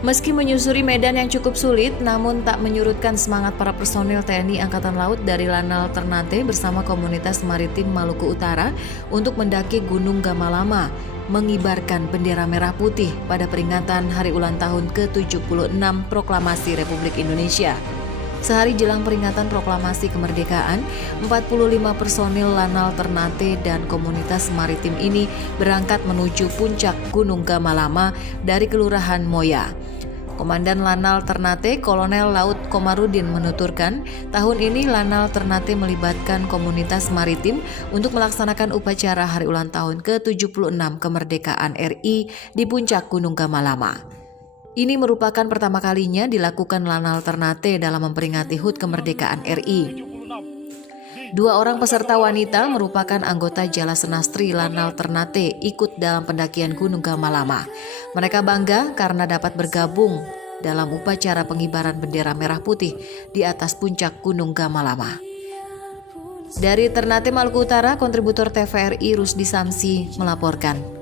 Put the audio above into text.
Meski menyusuri medan yang cukup sulit, namun tak menyurutkan semangat para personil TNI Angkatan Laut dari Lanal Ternate bersama komunitas maritim Maluku Utara untuk mendaki Gunung Gamalama, mengibarkan bendera merah putih pada peringatan hari ulang tahun ke-76 Proklamasi Republik Indonesia. Sehari jelang peringatan proklamasi kemerdekaan, 45 personil Lanal Ternate dan komunitas maritim ini berangkat menuju puncak Gunung Gamalama dari Kelurahan Moya. Komandan Lanal Ternate, Kolonel Laut Komarudin menuturkan, tahun ini Lanal Ternate melibatkan komunitas maritim untuk melaksanakan upacara hari ulang tahun ke-76 kemerdekaan RI di puncak Gunung Gamalama. Ini merupakan pertama kalinya dilakukan Lanal Ternate dalam memperingati HUT kemerdekaan RI. 2 orang peserta wanita merupakan anggota Jala Senastri Lanal Ternate ikut dalam pendakian Gunung Gamalama. Mereka bangga karena dapat bergabung dalam upacara pengibaran bendera merah putih di atas puncak Gunung Gamalama. Dari Ternate, Maluku Utara, kontributor TVRI Rusdi Samsi melaporkan.